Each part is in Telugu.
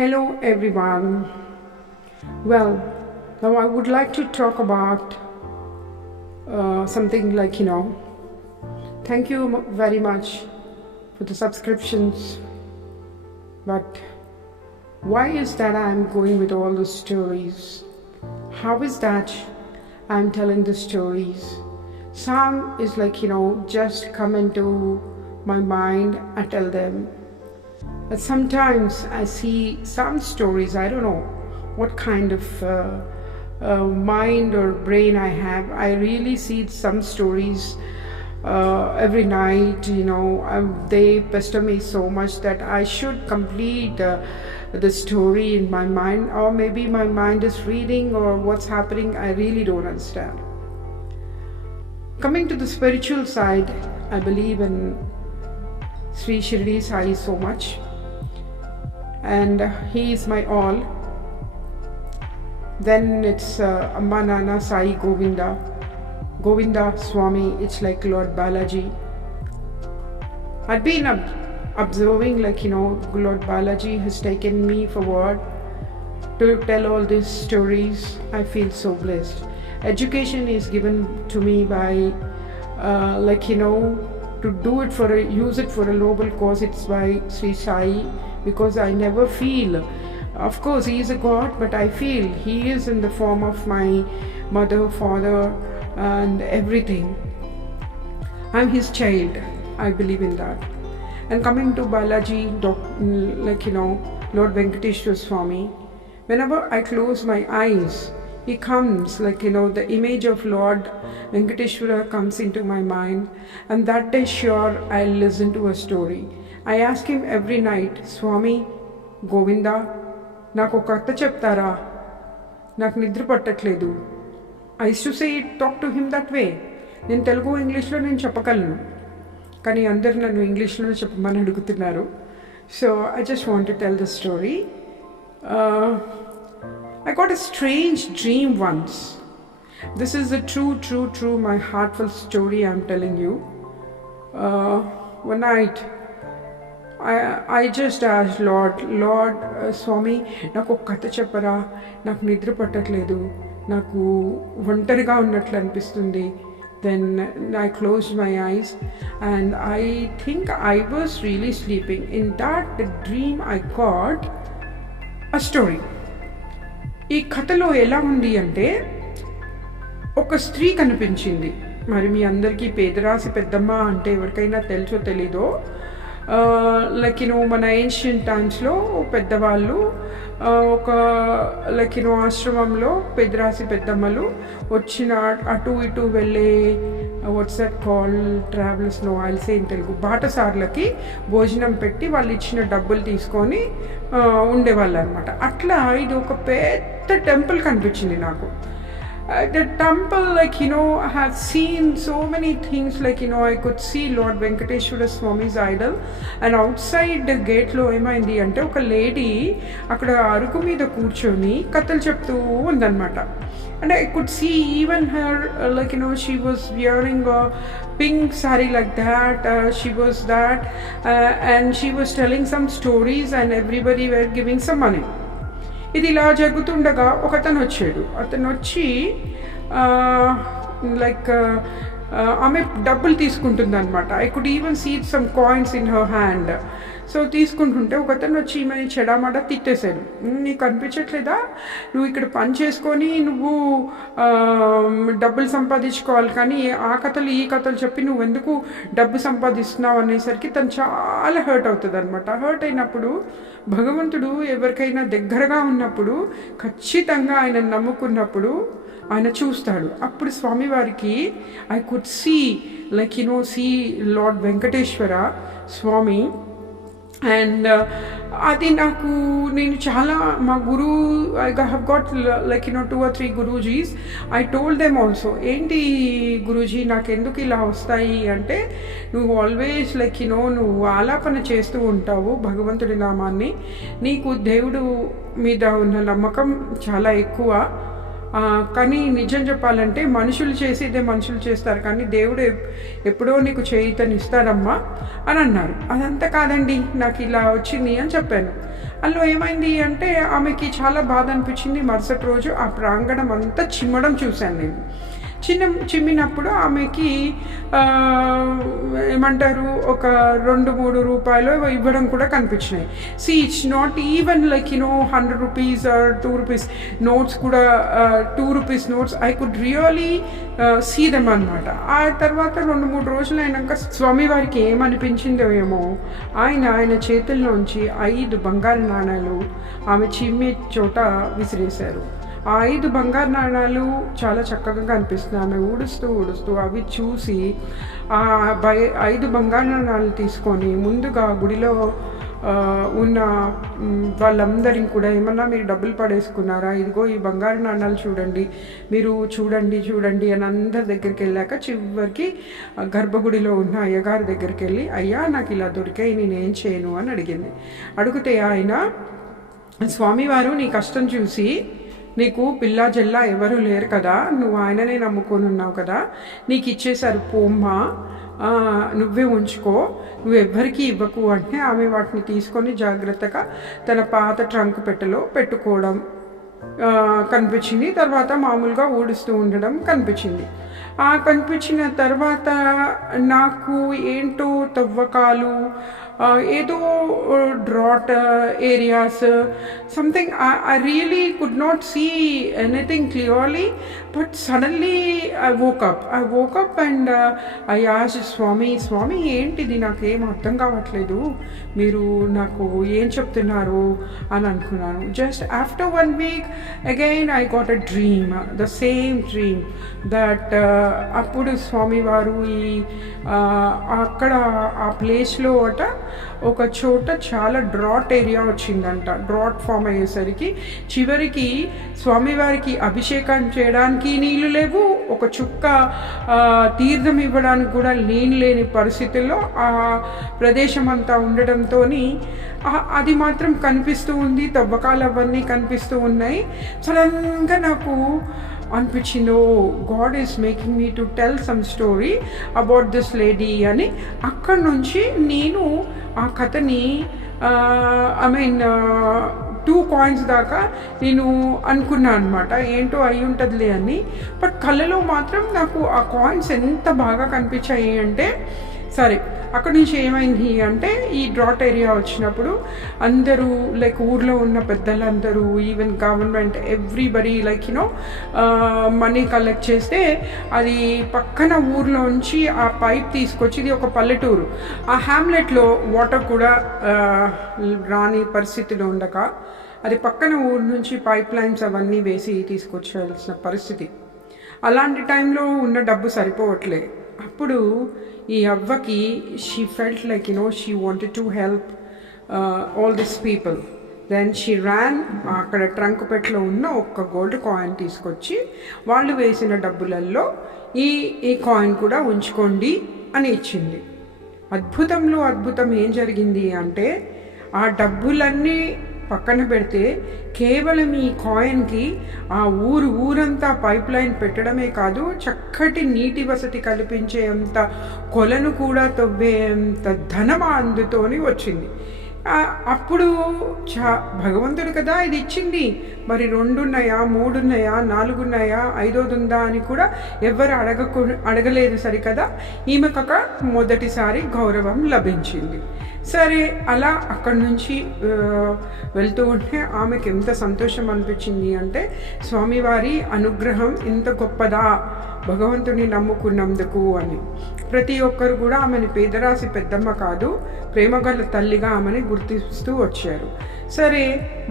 Hello everyone. Well, now I would like to talk about something thank you very much for the subscriptions. But why is that I'm going with all the stories? How is that I'm telling the stories? Some is just come into my mind, I tell them. But sometimes I see some stories, I don't know what kind of mind or brain I have. I really see some stories every night, they pester me so much that I should complete the story in my mind, or maybe my mind is reading or what's happening, I really don't understand. Coming to the spiritual side, I believe in Sri Shirdi Sai so much, and he is my all. Then it's Amma Nana Sai Govinda Swami, it's like Lord Balaji. I've been observing Lord Balaji has taken me forward to tell all these stories. I feel so blessed. Education is given to me by to do it use it for a noble cause. It's by Sri Sai, because I never feel, of course he is a god, but I feel he is in the form of my mother, father and everything. I'm his child, I believe in that. And coming to Balaji, Lord Venkateshwara Swami, whenever I close my eyes, he comes, the image of Lord Venkateshwara comes into my mind, and that day sure I'll listen to a story. I ask him every night, Swami, Govinda, నాకు ఒక కథ చెప్తారా, నాకు నిద్ర పట్టట్లేదు. I used to say talk to him that way. నేను తెలుగు ఇంగ్లీష్లో నేను చెప్పగలను, కానీ అందరు నన్ను ఇంగ్లీష్లోనే చెప్పమని అడుగుతున్నారు. So I just want to tell the story. I got a strange dream once. This is a true, my heartfelt story I'm telling you. One night, I just asked Lord Swami, నాకు ఒక కథ చెప్పరా, నాకు నిద్ర పట్టట్లేదు, నాకు ఒంటరిగా ఉన్నట్లు అనిపిస్తుంది. Then I closed my eyes and I think I was really sleeping. In that dream I got a story. ఈ కథలో ఎలా ఉంది అంటే, ఒక స్త్రీ కనిపించింది. మరి మీ అందరికీ పేదరాశి పెద్దమ్మ అంటే ఎవరికైనా తెలుసో తెలీదో, మన ఏన్షియంట్ టైమ్స్లో పెద్దవాళ్ళు ఒక ఆశ్రమంలో పెద్దరాశి పెద్దమ్మలు వచ్చిన అటు ఇటు వెళ్ళే what's that call travellers no I'll say in Telugu, బాటసార్లకి భోజనం పెట్టి వాళ్ళు ఇచ్చిన డబ్బులు తీసుకొని ఉండేవాళ్ళు అనమాట. అట్లా ఇది ఒక పెద్ద టెంపుల్ కనిపించింది నాకు. The temple, I have seen so many things, I could see Lord Venkateshwara Swami's idol, and outside the gate lo emaindi ante oka lady akkada aruku meeda కూర్చొని కథలు చెప్తూ ఉందన్నమాట. And I could see even her, she was wearing a pink saree like that, she was that, and she was telling some stories and everybody were giving some money. ఇది ఇలా జరుగుతుండగా ఒకతను వచ్చాడు. అతను వచ్చి ఆమె డబ్బులు తీసుకుంటుంది అనమాట. I could even see some coins in her hand. So తీసుకుంటుంటే ఒకతను వచ్చి ఈమెని చెడామడ తిట్టేశాడు. నీకు అనిపించట్లేదా, నువ్వు ఇక్కడ పని చేసుకొని నువ్వు డబ్బులు సంపాదించుకోవాలి, కానీ ఆ కథలు ఈ కథలు చెప్పి నువ్వు ఎందుకు డబ్బు సంపాదిస్తున్నావు అనేసరికి తను చాలా హర్ట్ అవుతుంది అనమాట. హర్ట్ అయినప్పుడు భగవంతుడు ఎవరికైనా దగ్గరగా ఉన్నప్పుడు, ఖచ్చితంగా ఆయన నమ్ముకున్నప్పుడు ఆయన చూస్తాడు. అప్పుడు స్వామివారికి I could see see lord Venkateswara Swami. And అది నేను చాలా మా గురువు, ఐ హ్యావ్ గాట్ 2 or 3 గురూజీస్. ఐ టోల్డ్ దెమ్ ఆల్సో, ఏంటి గురూజీ నాకు ఎందుకు ఇలా వస్తాయి అంటే, నువ్వు ఆల్వేస్ నువ్వు ఆలాపన చేస్తూ ఉంటావు భగవంతుడి నామాన్ని, నీకు దేవుడు మీద ఉన్న నమ్మకం చాలా ఎక్కువ, కానీ నిజం చెప్పాలంటే మనుషులు చేసేదే మనుషులు చేస్తారు, కానీ దేవుడు ఎప్పుడో నీకు చేయితనిస్తాడమ్మా అని అన్నారు. అదంతా కాదండి, నాకు ఇలా వచ్చింది అని చెప్పాను. అందులో ఏమైంది అంటే ఆమెకి చాలా బాధ అనిపించింది. మరుసటి రోజు ఆ ప్రాంగణం అంతా చిమ్మడం చూశాను నేను. చిమ్మినప్పుడు ఆమెకి ఏమంటారు ఒక 2-3 రూపాయలు ఇవ్వడం కూడా కనిపించినాయి. It's not even like 100 rupees or 2 rupees notes కూడా, 2 rupees notes I could really see them అనమాట. ఆ తర్వాత 2-3 రోజులు అయినాక స్వామివారికి ఏమనిపించిందో ఏమో, ఆయన చేతుల్లోంచి 5 బంగారు నాణాలు ఆమె చిమ్మే చోట విసిరేశారు. ఆ 5 బంగారు నాణాలు చాలా చక్కగా కనిపిస్తున్నాయి. ఆమె ఊడుస్తూ అవి చూసి ఆ 5 బంగారు నాణాలు తీసుకొని ముందుగా గుడిలో ఉన్న వాళ్ళందరిని కూడా, ఏమన్నా మీరు డబ్బులు పడేసుకున్నారా, ఇదిగో ఈ బంగారు నాణాలు చూడండి, మీరు చూడండి అని అందరి దగ్గరికి వెళ్ళాక చివరికి గర్భగుడిలో ఉన్న అయ్యగారి దగ్గరికి వెళ్ళి, అయ్యా నాకు ఇలా దొరికాయి, నేనేం చేయను అని అడిగింది. అడిగితే ఆయన, స్వామివారు నీ కష్టం చూసి, నీకు పిల్లా జల్లా ఎవరు లేరు కదా, నువ్వు ఆయననే నమ్ముకొని ఉన్నావు కదా, నీకు ఇచ్చేశారు పోమ్మా, నువ్వే ఉంచుకో, నువ్వు ఎవ్వరికీ ఇవ్వకు అంటే ఆమె వాటిని తీసుకొని జాగ్రత్తగా తన పాత ట్రంక్ పెట్టెలో పెట్టుకోవడం కనిపించింది. తర్వాత మామూలుగా ఊడుస్తూ ఉండడం కనిపించింది. కనిపించిన తర్వాత నాకు ఏంటో తవ్వకాలు, ఏదో drought areas, something I really could not see anything clearly, but suddenly I woke up and I asked Swami ఏంటిది, నాకేం అర్థం కావట్లేదు, మీరు నాకు ఏం చెప్తున్నారు అని అనుకున్నాను. Just after 1 week again I got a dream, the same dream that అప్పుడు స్వామివారు అక్కడ ఆ ప్లేస్లో ఒక చోట చాలా డ్రాట్ ఏరియా వచ్చిందంట. డ్రాట్ ఫామ్ అయ్యేసరికి చివరికి స్వామివారికి అభిషేకం చేయడానికి నీళ్లు లేవు, ఒక చుక్క తీర్థం ఇవ్వడానికి కూడా నీళ్ళు లేని పరిస్థితుల్లో ఆ ప్రదేశం అంతా ఉండడంతో అది మాత్రం కనిపిస్తూ ఉంది, తవ్వకాలు అవన్నీ కనిపిస్తూ ఉన్నాయి. సడన్గా నాకు అనిపించింది, God is making me to tell some story about this lady అని. అక్కడి నుంచి నేను ఆ కథని ఐ మీన్ 2 coins దాకా నేను అనుకున్నాను అనమాట, ఏంటో అయి ఉంటుందిలే అని. బట్ కళ్ళలో మాత్రం నాకు ఆ కాయిన్స్ ఎంత బాగా కనిపించాయి అంటే, సరే అక్కడి నుంచి ఏమైంది అంటే, ఈ డ్రాట్ ఏరియా వచ్చినప్పుడు అందరూ లైక్ ఊర్లో ఉన్న పెద్దలందరూ, even government, everybody like money collect చేస్తే అది పక్కన ఊర్లోంచి ఆ పైప్ తీసుకొచ్చి, ఇది ఒక పల్లెటూరు, ఆ హ్యామ్లెట్లో వాటర్ కూడా రాని పరిస్థితిలో ఉండక అది పక్కన ఊరు నుంచి పైప్ లైన్స్ అవన్నీ వేసి తీసుకొచ్చాల్సిన పరిస్థితి. అలాంటి టైంలో ఉన్న డబ్బు సరిపోవట్లే. అప్పుడు ఈ అవ్వకి she felt like she wanted to help all this people. Then she ran, అక్కడ ట్రంక్ పెట్టెలో ఉన్న ఒక్క గోల్డ్ కాయిన్ తీసుకొచ్చి వాళ్ళు వేసిన డబ్బులలో ఈ కాయిన్ కూడా ఉంచుకోండి అని ఇచ్చింది. అద్భుతంలో అద్భుతం ఏం జరిగింది అంటే, ఆ డబ్బులన్నీ పక్కన పెడితే కేవలం ఈ కాయిన్కి ఆ ఊరంతా పైప్ లైన్ పెట్టడమే కాదు, చక్కటి నీటి వసతి కల్పించేంత కొలను కూడా తవ్వేంత ధనం అందుతోని వచ్చింది. అప్పుడు భగవంతుడు కదా ఇది ఇచ్చింది, మరి 2 ఉన్నాయా, 3 ఉన్నాయా, 4 ఉన్నాయా, 5ది ఉందా అని కూడా ఎవరు అడగలేదు సరికదా. ఈమెకక మొదటిసారి గౌరవం లభించింది. సరే అలా అక్కడి నుంచి వెళ్తూ ఉంటే ఆమెకి ఎంత సంతోషం అనిపించింది అంటే, స్వామివారి అనుగ్రహం ఇంత గొప్పదా భగవంతుని నమ్ముకున్నందుకు అని. ప్రతి ఒక్కరు కూడా ఆమెని పేదరాశి పెద్దమ్మ కాదు, ప్రేమగల తల్లిగా ఆమెని గుర్తిస్తూ వచ్చారు. సరే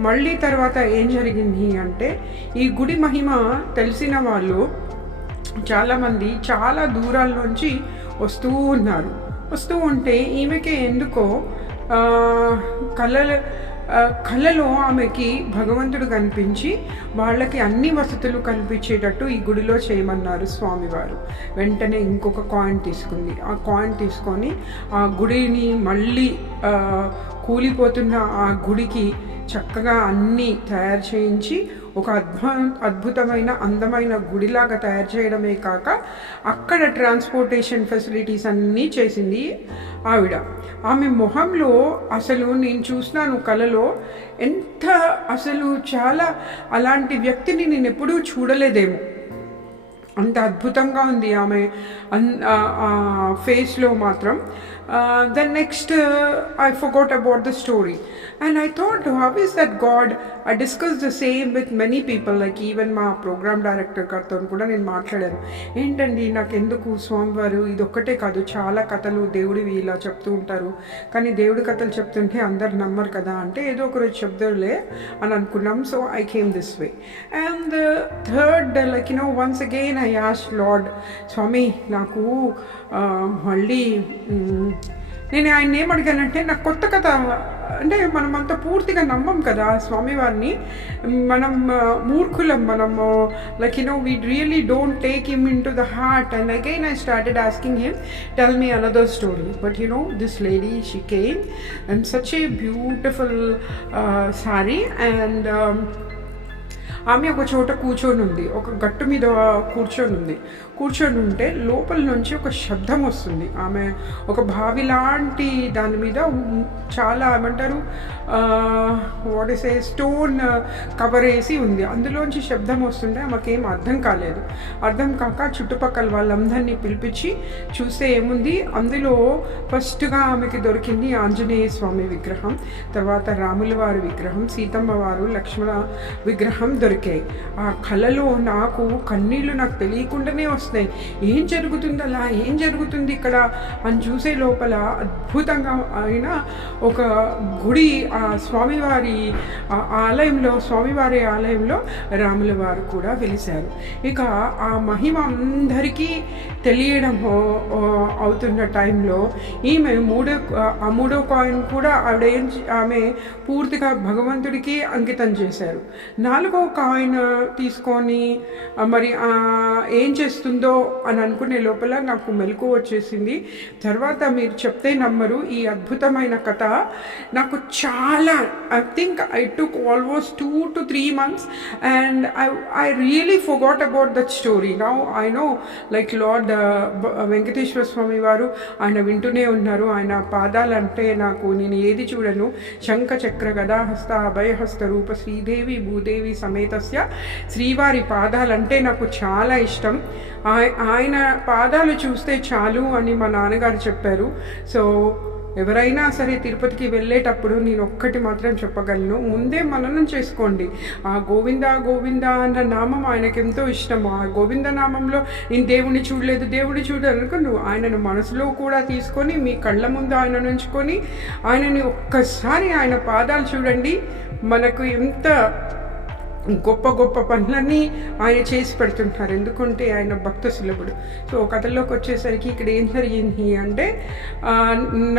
మళ్ళీ తర్వాత ఏం జరిగింది అంటే, ఈ గుడి మహిమ తెలిసిన వాళ్ళు చాలామంది చాలా దూరాల నుంచి వస్తూ ఉంటే ఈమెకి ఎందుకో కళలో ఆమెకి భగవంతుడు కనిపించి వాళ్ళకి అన్ని వసతులు కల్పించేటట్టు ఈ గుడిలో చేయమన్నారు స్వామివారు. వెంటనే ఇంకొక కాయిన్ తీసుకుంది. ఆ కాయిన్ తీసుకొని ఆ గుడిని మళ్ళీ కూలిపోతున్న ఆ గుడికి చక్కగా అన్నీ తయారు చేయించి ఒక అద్భుతమైన అందమైన గుడిలాగా తయారు చేయడమే కాక అక్కడ ట్రాన్స్పోర్టేషన్ ఫెసిలిటీస్ అన్నీ చేసింది ఆవిడ. ఆమె మొహంలో అసలు నేను చూసినాను కలలో, ఎంత అసలు చాలా అలాంటి వ్యక్తిని నేను ఎప్పుడూ చూడలేదేమో, అంత అద్భుతంగా ఉంది ఆమె ఫేస్లో మాత్రం. Then next I forgot about the story and I thought, how is that God? I discussed the same with many people, like even మా ప్రోగ్రామ్ డైరెక్టర్ గారితో కూడా నేను మాట్లాడాను. ఏంటండి నాకు ఎందుకు స్వామివారు ఇదొక్కటే కాదు, చాలా కథలు దేవుడివి ఇలా చెప్తూ ఉంటారు, కానీ దేవుడి కథలు చెప్తుంటే అందరు నమ్మరు కదా అంటే, ఏదో ఒకరోజు చెప్తారులే అని అనుకున్నాం. So I came this way. And third, like once again I asked lord, Swami నాకు మళ్ళీ నేను ఆయన ఏమడిగానంటే, నాకు కొత్త కథ అంటే మనం అంత పూర్తిగా నమ్మం కదా స్వామివారిని, మనం మూర్ఖులం, మనము like we really don't take him in to the heart. And again I started asking him, tell me another story. But this lady, she came and such a beautiful sorry. And ఆమె ఒక చోట కూర్చొని ఉంది, ఒక గట్టు మీద కూర్చొని ఉంటే లోపల నుంచి ఒక శబ్దం వస్తుంది. ఆమె ఒక బావి లాంటి దాని మీద చాలా ఏమంటారు what is a stone cover వేసి ఉంది, అందులోంచి శబ్దం వస్తుంటే ఆమెకేం అర్థం కాలేదు. అర్థం కాక చుట్టుపక్కల వాళ్ళందరినీ పిలిపించి చూస్తే ఏముంది, అందులో ఫస్ట్గా ఆమెకి దొరికింది ఆంజనేయ స్వామి విగ్రహం, తర్వాత రాముల వారి విగ్రహం, సీతమ్మ వారు, లక్ష్మణ విగ్రహం దొరికాయి. ఆ కళలో నాకు కన్నీళ్ళు నాకు తెలియకుండానే వస్తాయి. ఏం జరుగుతుంది, అలా ఏం జరుగుతుంది ఇక్కడ అని చూసే లోపల అద్భుతంగా అయిన ఒక గుడి, ఆ స్వామివారి ఆలయంలో రాముల వారు కూడా వెలిశారు. ఇక ఆ మహిమ అందరికీ తెలియడం అవుతున్న టైంలో ఈమె మూడో కాయిన్ కూడా ఆమె పూర్తిగా భగవంతుడికి అంకితం చేశారు. 4వ కాయిన్ తీసుకొని మరి ఏం చేస్తుందో అని అనుకునే లోపల నాకు మెలకువ వచ్చేసింది. తర్వాత మీరు చెప్తే నమ్మరు, ఈ అద్భుతమైన కథ నాకు చాలా, I think I took almost 2 to 3 months and I really forgot about that story. Now I know, like Lord Venkateswara Swami వారు ఆయన వింటూనే ఉన్నారు. ఆయన పాదాలంటే నాకు, నేను ఏది చూడను, శంఖ చక్ర గదాహస్త అభయహస్త రూప శ్రీదేవి భూదేవి సమేతస్య, శ్రీవారి పాదాలంటే నాకు చాలా ఇష్టం. ఆయన పాదాలు చూస్తే చాలు అని మా నాన్నగారు చెప్పారు. సో ఎవరైనా సరే తిరుపతికి వెళ్ళేటప్పుడు నేను ఒక్కటి మాత్రం చెప్పగలను, ముందే మననం చేసుకోండి. ఆ గోవింద గోవింద అన్న నామం ఆయనకు ఎంతో ఇష్టము. ఆ గోవింద నామంలో నేను దేవుడిని చూడలేదు అనుకో, నువ్వు ఆయనను మనసులో కూడా తీసుకొని మీ కళ్ళ ముందు ఆయన ఉంచుకొని ఆయనని ఒక్కసారి ఆయన పాదాలు చూడండి. మనకు ఎంత గొప్ప గొప్ప పనులన్నీ ఆయన చేసి పెడుతుంటారు, ఎందుకంటే ఆయన భక్త సులభుడు. సో కథల్లోకి వచ్చేసరికి ఇక్కడ ఏం జరిగింది అంటే,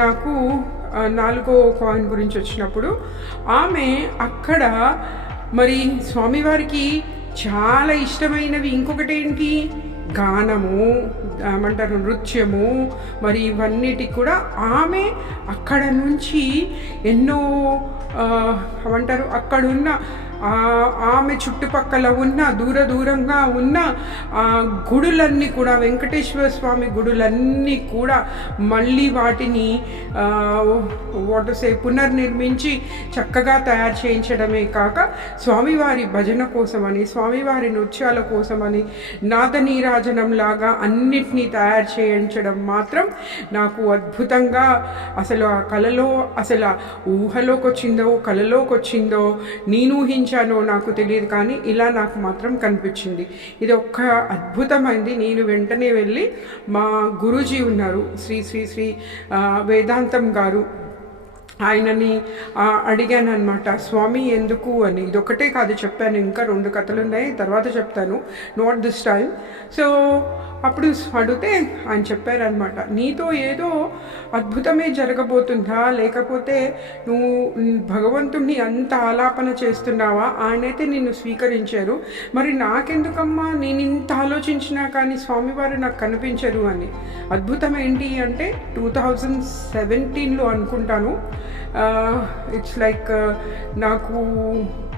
నాకు 4వ కాయిన్ గురించి వచ్చినప్పుడు ఆమె అక్కడ మరి స్వామివారికి చాలా ఇష్టమైనవి ఇంకొకటి ఏంటి, గానము, ఏమంటారు నృత్యము, మరి ఇవన్నిటికి కూడా ఆమె అక్కడ నుంచి ఎన్నో ఏమంటారు అక్కడున్న ఆమె చుట్టుపక్కల ఉన్న దూరంగా ఉన్న గుడులన్నీ కూడా, వెంకటేశ్వర స్వామి గుడులన్నీ కూడా మళ్ళీ వాటిని పునర్నిర్మించి చక్కగా తయారు చేయించడమే కాక స్వామివారి భజన కోసమని, స్వామివారి నృత్యాల కోసమని, నాదనీరాజనం లాగా అన్నిటినీ తయారు చేయించడం మాత్రం నాకు అద్భుతంగా, అసలు ఆ కళలో అసలు ఊహలోకి వచ్చిందో కళలోకి వచ్చిందో నేను ఊహించానో నాకు తెలియదు, కానీ ఇలా నాకు మాత్రం కనిపించింది. ఇది ఒక్క అద్భుతమైంది. నేను వెంటనే వెళ్ళి మా గురూజీ ఉన్నారు, శ్రీ శ్రీ శ్రీ వేదాంతం గారు, ఆయనని అడిగాను అనమాట, స్వామి ఎందుకు అని. ఇదొక్కటే కాదు చెప్పాను, ఇంకా 2 కథలు ఉన్నాయి, తర్వాత చెప్తాను, నాట్ దిస్ టైం. సో అప్పుడు అడిగితే ఆయన చెప్పారనమాట, నీతో ఏదో అద్భుతమే జరగబోతుందా, లేకపోతే నువ్వు భగవంతుణ్ణి అంత ఆలాపన చేస్తున్నావా, ఆయనైతే నిన్ను స్వీకరించారు, మరి నాకెందుకమ్మా నేను ఇంత ఆలోచించినా కానీ స్వామివారు నాకు కనిపించరు అని. అద్భుతం ఏంటి అంటే 2017లో అనుకుంటాను, ఇట్స్ లైక్ నాకు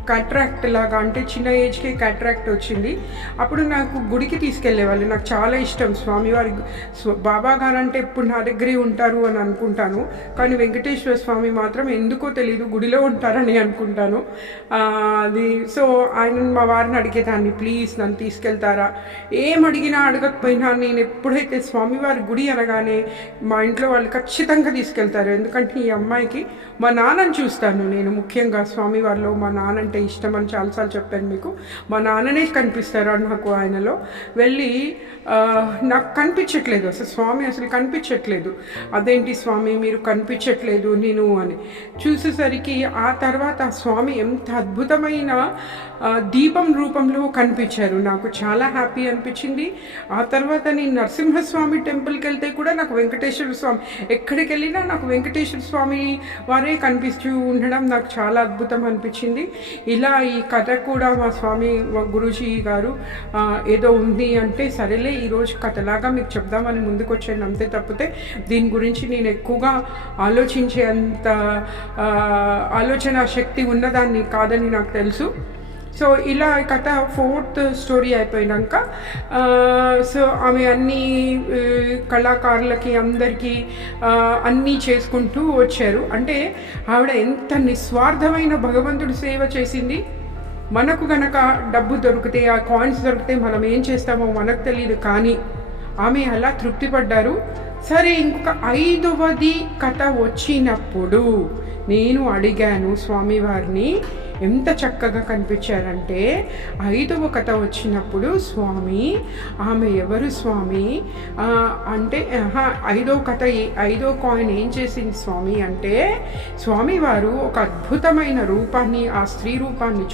క్యాట్రాక్ట్ లాగా, అంటే చిన్న ఏజ్కే క్యాట్రాక్ట్ వచ్చింది. అప్పుడు నాకు గుడికి తీసుకెళ్ళేవాళ్ళు. నాకు చాలా ఇష్టం స్వామివారి బాబా గారు అంటే ఎప్పుడు నా దగ్గరే ఉంటారు అని అనుకుంటాను, కానీ వెంకటేశ్వర స్వామి మాత్రం ఎందుకో తెలీదు గుడిలో ఉంటారని అనుకుంటాను. అది సో ఆయన మా వారిని అడిగేదాన్ని, ప్లీజ్ నన్ను తీసుకెళ్తారా. ఏం అడిగినా అడగకపోయినా నేను ఎప్పుడైతే స్వామివారి గుడి అనగానే మా ఇంట్లో వాళ్ళు ఖచ్చితంగా తీసుకెళ్తారు. ఎందుకంటే ఈ అమ్మాయికి మా నాన్నని చూస్తాను నేను, ముఖ్యంగా స్వామివారిలో మా నాన్న అంటే ఇష్టం అని చాలాసార్లు చెప్పాను మీకు. మా నాన్ననే కనిపిస్తారు నాకు ఆయనలో. వెళ్ళి నాకు కనిపించట్లేదు అసలు స్వామి, అసలు కనిపించట్లేదు. అదేంటి స్వామి మీరు కనిపించట్లేదు నేను అని చూసేసరికి ఆ తర్వాత స్వామి ఎంత అద్భుతమైన దీపం రూపంలో కనిపించారు. నాకు చాలా హ్యాపీ అనిపించింది. ఆ తర్వాత నేను నరసింహస్వామి టెంపుల్కి వెళ్తే కూడా నాకు వెంకటేశ్వర స్వామి, ఎక్కడికి వెళ్ళినా నాకు వెంకటేశ్వర స్వామి వారే కనిపిస్తూ ఉండడం నాకు చాలా అద్భుతం అనిపించింది. ఇలా ఈ కథ కూడా మా స్వామి గురూజీ గారు ఏదో ఉంది అంటే సరేలే ఈరోజు కథలాగా మీకు చెప్దామని ముందుకు వచ్చాను అంతే, తప్పితే దీని గురించి నేను ఎక్కువగా ఆలోచించేంత ఆలోచన శక్తి ఉన్నదాన్ని కాదని నాకు తెలుసు. సో ఇలా కథ 4th స్టోరీ అయిపోయినాక సో ఆమె అన్ని కళాకారులకి అందరికీ అన్నీ చేసుకుంటూ వచ్చారు. అంటే ఆవిడ ఎంత నిస్వార్థమైన భగవంతుడి సేవ చేసింది. మనకు గనక డబ్బు దొరికితే, ఆ కాయిన్స్ దొరికితే మనం ఏం చేస్తామో మనకు తెలియదు, కానీ ఆమె అలా తృప్తిపడ్డారు. సరే ఇంకొక 5వది కథ వచ్చినప్పుడు నేను అడిగాను స్వామివారిని, ఎంత చక్కగా కనిపించారంటే 5వ కథ వచ్చినప్పుడు స్వామి ఆమె ఎవరు స్వామి అంటే 5వ కథ 5వ కాయిన్ ఏం చేసింది స్వామి అంటే, స్వామివారు ఒక అద్భుతమైన రూపాన్ని, ఆ స్త్రీ రూపాన్ని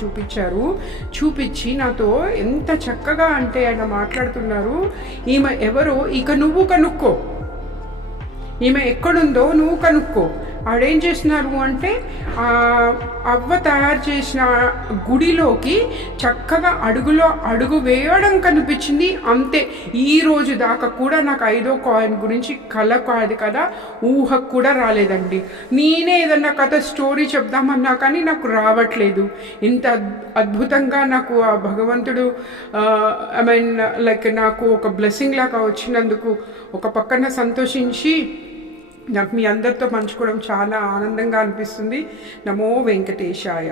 చూపించి నాతో ఎంత చక్కగా అంటే ఆయన మాట్లాడుతున్నారు, ఈమె ఎవరో ఇక నువ్వు కనుక్కో, ఈమె ఎక్కడుందో నువ్వు కనుక్కో. ఆడేం చేస్తున్నారు అంటే అవ్వ తయారు చేసిన గుడిలోకి చక్కగా అడుగు వేయడం కనిపించింది అంతే. ఈ రోజు దాకా కూడా నాకు 5వ కాయిన్ గురించి కళ కాదు కదా, ఊహకు కూడా రాలేదండి. నేనే ఏదన్నా కథ స్టోరీ చెప్దామన్నా కానీ నాకు రావట్లేదు. ఇంత అద్భుతంగా నాకు ఆ భగవంతుడు ఐ మీన్ లైక్ నాకు ఒక బ్లెస్సింగ్ లాగా వచ్చినందుకు ఒక పక్కన సంతోషించి నాకు మీ అందరితో పంచుకోవడం చాలా ఆనందంగా అనిపిస్తుంది. నమో వెంకటేశాయ.